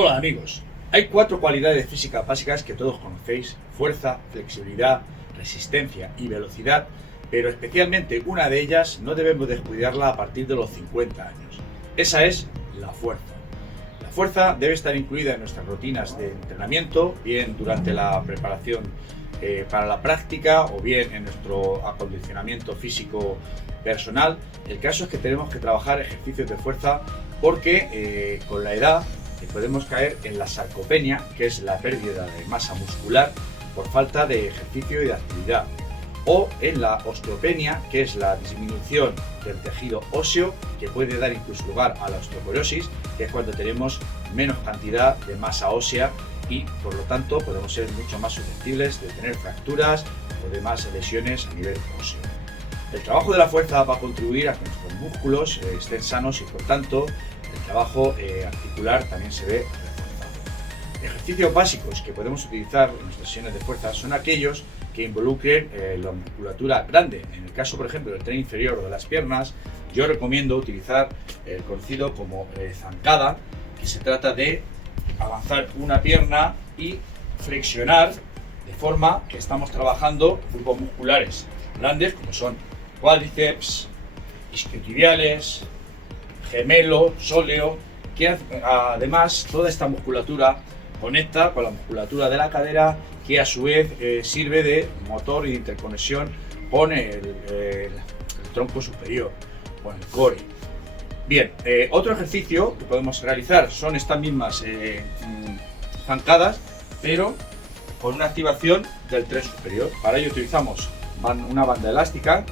Hola amigos, hay 4 cualidades físicas básicas que todos conocéis: fuerza, flexibilidad, resistencia y velocidad, pero especialmente una de ellas no debemos descuidarla a partir de los 50 años. Esa es la fuerza. La fuerza debe estar incluida en nuestras rutinas de entrenamiento, bien durante la preparación para la práctica o bien en nuestro acondicionamiento físico personal. El caso es que tenemos que trabajar ejercicios de fuerza porque con la edad podemos caer en la sarcopenia, que es la pérdida de masa muscular por falta de ejercicio y de actividad, o en la osteopenia, que es la disminución del tejido óseo, que puede dar incluso lugar a la osteoporosis, que es cuando tenemos menos cantidad de masa ósea y por lo tanto podemos ser mucho más susceptibles de tener fracturas o demás lesiones a nivel óseo. El trabajo de la fuerza va a contribuir a que nuestros músculos estén sanos y por tanto el trabajo articular también se ve reforzado. Ejercicios básicos que podemos utilizar en nuestras sesiones de fuerza son aquellos que involucren la musculatura grande. En el caso, por ejemplo, del tren inferior o de las piernas, yo recomiendo utilizar el conocido como zancada, que se trata de avanzar una pierna y flexionar de forma que estamos trabajando grupos musculares grandes como son cuádriceps, isquiotibiales, gemelo, sóleo, que además toda esta musculatura conecta con la musculatura de la cadera, que a su vez sirve de motor y de interconexión con el tronco superior, con el core. Bien, otro ejercicio que podemos realizar son estas mismas zancadas, pero con una activación del tren superior. Para ello utilizamos una banda elástica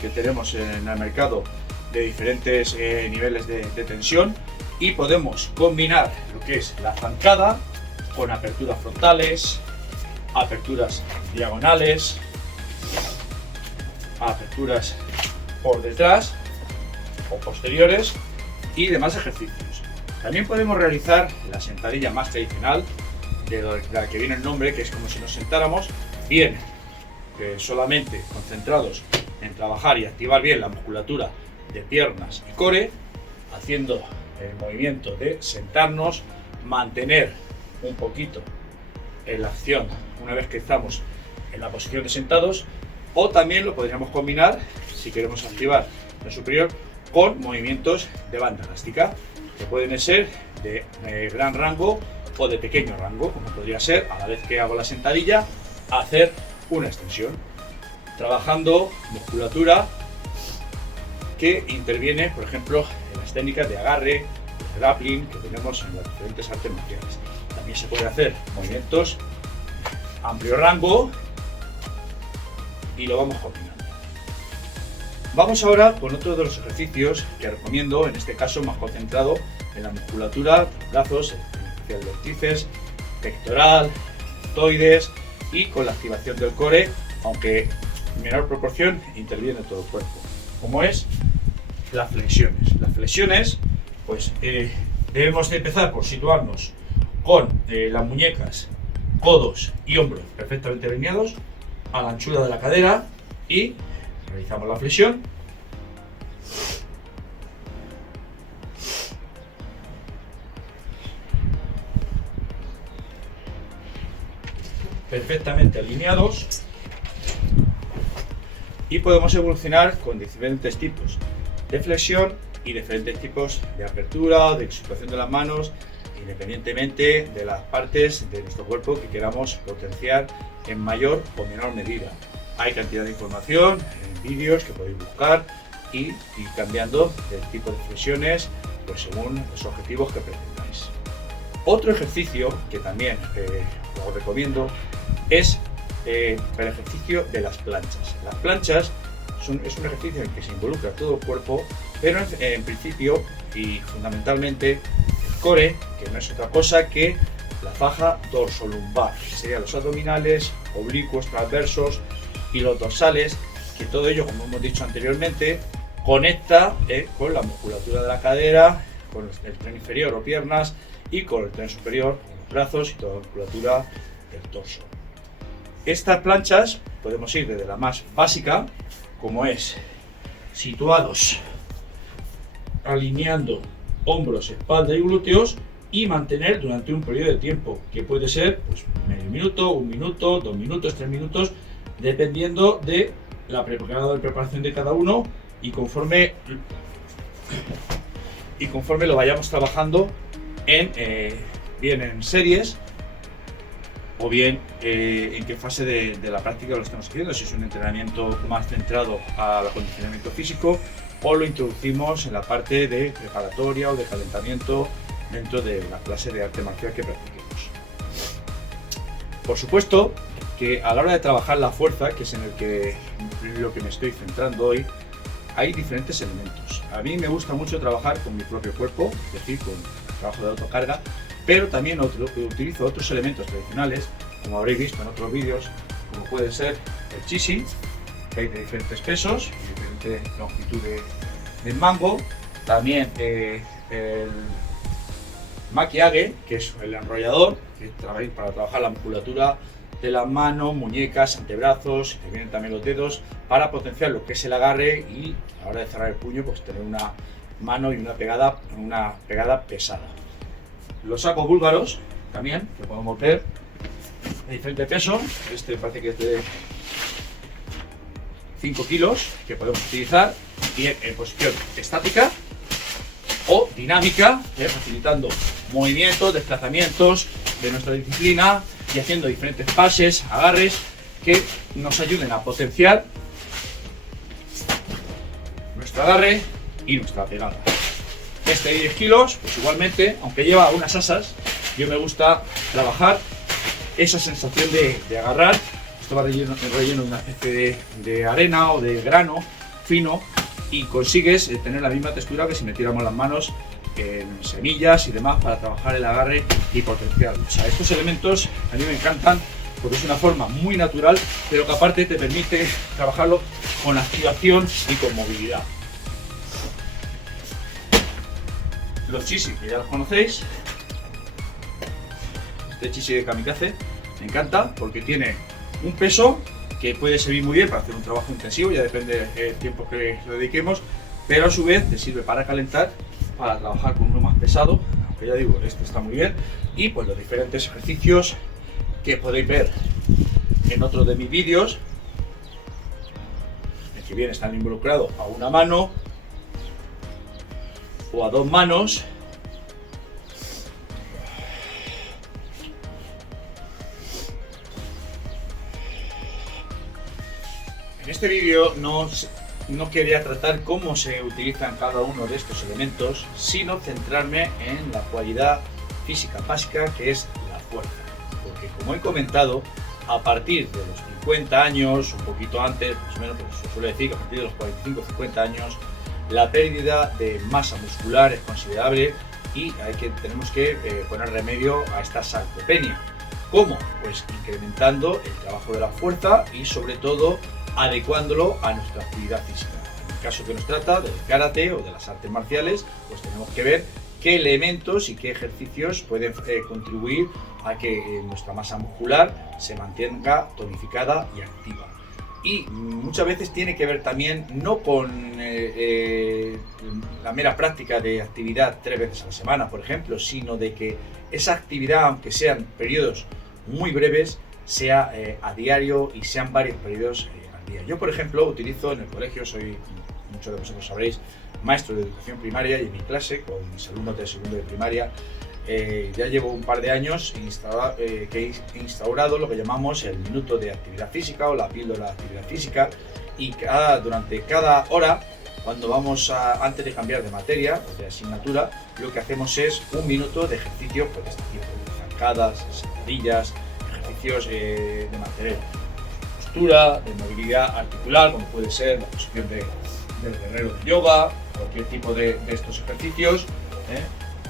que tenemos en el mercado de diferentes niveles de tensión, y podemos combinar lo que es la zancada con aperturas frontales, aperturas diagonales, aperturas por detrás o posteriores y demás ejercicios. También podemos realizar la sentadilla más tradicional, de la que viene el nombre, que es como si nos sentáramos, bien solamente concentrados en trabajar y activar bien la musculatura de piernas y core, haciendo el movimiento de sentarnos, mantener un poquito en la acción una vez que estamos en la posición de sentados, o también lo podríamos combinar, si queremos activar el superior, con movimientos de banda elástica, que pueden ser de gran rango o de pequeño rango, como podría ser, a la vez que hago la sentadilla, hacer una extensión, trabajando musculatura que interviene, por ejemplo, en las técnicas de agarre, de grappling que tenemos en las diferentes artes marciales. También se puede hacer movimientos amplio rango y lo vamos combinando. Vamos ahora con otro de los ejercicios que recomiendo, en este caso más concentrado en la musculatura, brazos, el tríceps, pectoral, deltoides, y con la activación del core, aunque en menor proporción interviene todo el cuerpo, como es las flexiones. Las flexiones, pues debemos de empezar por situarnos con las muñecas, codos y hombros perfectamente alineados a la anchura de la cadera, y realizamos la flexión. Perfectamente alineados, y podemos evolucionar con diferentes tipos de flexión y diferentes tipos de apertura o de situación de las manos, independientemente de las partes de nuestro cuerpo que queramos potenciar en mayor o menor medida. Hay cantidad de información en vídeos que podéis buscar y ir cambiando el tipo de flexiones pues según los objetivos que pretendáis. Otro ejercicio que también os recomiendo es el ejercicio de las planchas. Las planchas es un ejercicio en el que se involucra todo el cuerpo, pero en principio y fundamentalmente el core, que no es otra cosa que la faja dorsolumbar, que serían los abdominales, oblicuos, transversos y los dorsales, que todo ello, como hemos dicho anteriormente, conecta con la musculatura de la cadera, con el tren inferior o piernas, y con el tren superior, con los brazos y toda la musculatura del torso. Estas planchas podemos ir desde la más básica, como es situados alineando hombros, espalda y glúteos, y mantener durante un periodo de tiempo, que puede ser pues, medio minuto, 1 minuto, 2 minutos, 3 minutos, dependiendo de la preparación de cada uno y conforme lo vayamos trabajando bien en series o bien en qué fase de la práctica lo estamos haciendo, si es un entrenamiento más centrado al acondicionamiento físico o lo introducimos en la parte de preparatoria o de calentamiento dentro de la clase de arte marcial que practiquemos. Por supuesto que a la hora de trabajar la fuerza, que es en lo que me estoy centrando hoy, hay diferentes elementos. A mí me gusta mucho trabajar con mi propio cuerpo, es decir, con el trabajo de autocarga, pero también utilizo otros elementos tradicionales, como habréis visto en otros vídeos, como puede ser el Chi-Si, que hay de diferentes pesos, diferente longitud de mango, también el Makiage, que es el enrollador, que es para trabajar la musculatura de las manos, muñecas, antebrazos, que vienen también los dedos, para potenciar lo que es el agarre y a la hora de cerrar el puño, pues tener una mano y una pegada pesada. Los sacos búlgaros también, que podemos ver de diferente peso. Este parece que es de 5 kilos, que podemos utilizar bien en posición estática o dinámica, facilitando movimientos, desplazamientos de nuestra disciplina y haciendo diferentes pases, agarres que nos ayuden a potenciar nuestro agarre y nuestra pegada. Este de 10 kilos, pues igualmente, aunque lleva unas asas, yo me gusta trabajar esa sensación de agarrar. Esto va relleno de una especie de arena o de grano fino y consigues tener la misma textura que si metiéramos las manos en semillas y demás para trabajar el agarre y potenciarlo. O sea, estos elementos a mí me encantan porque es una forma muy natural, pero que aparte te permite trabajarlo con activación y con movilidad. Los Chi-Si, que ya los conocéis. Este Chi-Si de Kamikaze me encanta porque tiene un peso que puede servir muy bien para hacer un trabajo intensivo, ya depende del tiempo que lo dediquemos, pero a su vez te sirve para calentar, para trabajar con uno más pesado, aunque ya digo, este está muy bien, y pues los diferentes ejercicios que podéis ver en otro de mis vídeos, en que bien están involucrados a una mano o a 2 manos. En este vídeo no quería tratar cómo se utilizan cada uno de estos elementos, sino centrarme en la cualidad física básica que es la fuerza. Porque como he comentado, a partir de los 50 años, un poquito antes, más o menos, pues se suele decir que a partir de los 45-50 años, la pérdida de masa muscular es considerable y tenemos que poner remedio a esta sarcopenia. ¿Cómo? Pues incrementando el trabajo de la fuerza y sobre todo adecuándolo a nuestra actividad física. En el caso que nos trata del karate o de las artes marciales, pues tenemos que ver qué elementos y qué ejercicios pueden contribuir a que nuestra masa muscular se mantenga tonificada y activa. Y muchas veces tiene que ver también no con la mera práctica de actividad 3 veces a la semana, por ejemplo, sino de que esa actividad, aunque sean periodos muy breves, sea a diario y sean varios periodos al día. Yo, por ejemplo, utilizo en el colegio, muchos de vosotros sabréis, maestro de educación primaria y en mi clase, con mis alumnos de segundo de primaria, ya llevo un par de años que he instaurado lo que llamamos el minuto de actividad física o la píldora de actividad física y durante cada hora, cuando antes de cambiar de materia o de asignatura, lo que hacemos es 1 minuto de ejercicio por este tipo de zancadas, sentadillas, ejercicios de mantener postura, de movilidad articular, como puede ser la posición del guerrero de yoga, cualquier tipo de estos ejercicios,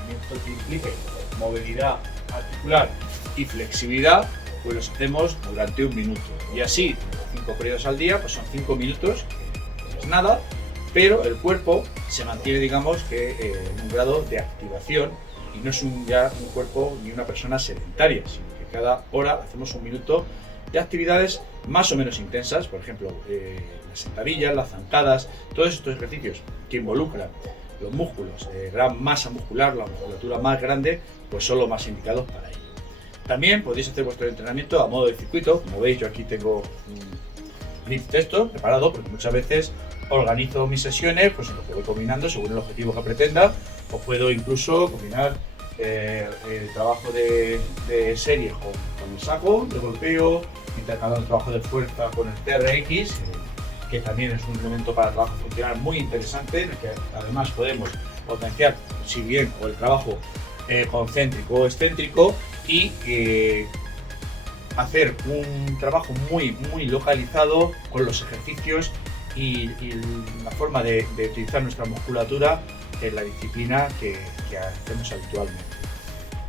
movimientos que impliquen movilidad articular y flexibilidad, pues los hacemos durante 1 minuto. Y así, 5 periodos al día, pues son 5 minutos, no es nada, pero el cuerpo se mantiene, digamos, que en un grado de activación y no es ya un cuerpo ni una persona sedentaria, sino que cada hora hacemos 1 minuto de actividades más o menos intensas, por ejemplo, las sentadillas, las zancadas, todos estos ejercicios que involucran los músculos de gran masa muscular, la musculatura más grande, pues son los más indicados para ello. También podéis hacer vuestro entrenamiento a modo de circuito. Como veis, yo aquí tengo un lift de esto preparado, porque muchas veces organizo mis sesiones pues en lo que voy combinando según el objetivo que pretenda, o puedo incluso combinar el trabajo de serie con el saco de golpeo, intercalando el trabajo de fuerza con el TRX, que también es un elemento para trabajo funcional muy interesante, en el que además podemos potenciar, si bien o el trabajo concéntrico o excéntrico, y hacer un trabajo muy localizado con los ejercicios y la forma de utilizar nuestra musculatura en la disciplina que hacemos habitualmente.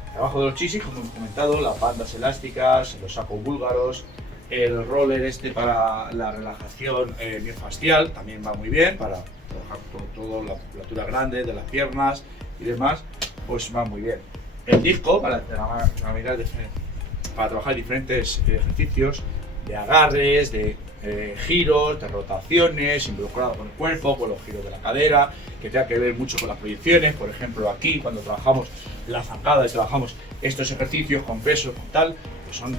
El trabajo de los chisis, como hemos comentado, las bandas elásticas, los sacos búlgaros, el roller este para la relajación miofascial también va muy bien para trabajar todo la musculatura grande de las piernas y demás, pues va muy bien. El disco para trabajar diferentes ejercicios de agarres, de giros, de rotaciones, involucrado con el cuerpo, con los giros de la cadera, que tenga que ver mucho con las proyecciones. Por ejemplo, aquí cuando trabajamos la zancada y trabajamos estos ejercicios con pesos, con tal, pues son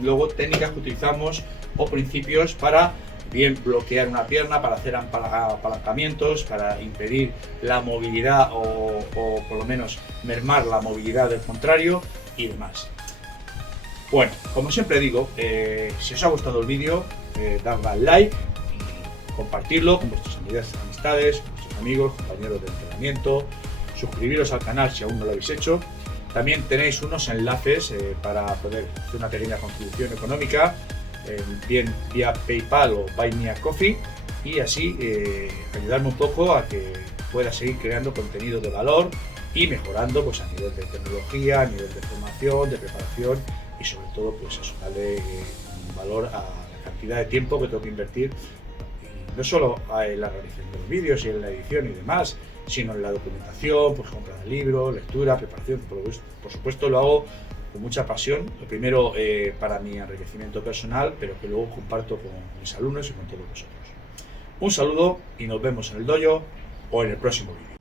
luego técnicas que utilizamos o principios para bien bloquear una pierna, para hacer apalancamientos, para impedir la movilidad o por lo menos mermar la movilidad del contrario y demás. Bueno, como siempre digo, si os ha gustado el vídeo, dadle al like y compartirlo con vuestras amistades, con vuestros amigos, compañeros de entrenamiento, suscribiros al canal si aún no lo habéis hecho. También tenéis unos enlaces para poder hacer una pequeña contribución económica, bien vía PayPal o Buy Me a Coffee, y así ayudarme un poco a que pueda seguir creando contenido de valor y mejorando pues, a nivel de tecnología, a nivel de formación, de preparación y sobre todo pues eso, darle valor a la cantidad de tiempo que tengo que invertir, y no solo en la realización de los vídeos y en la edición y demás, sino en la documentación, pues compra de libros, lectura, preparación. Por supuesto lo hago con mucha pasión, lo primero para mi enriquecimiento personal, pero que luego comparto con mis alumnos y con todos vosotros. Un saludo y nos vemos en el dojo o en el próximo vídeo.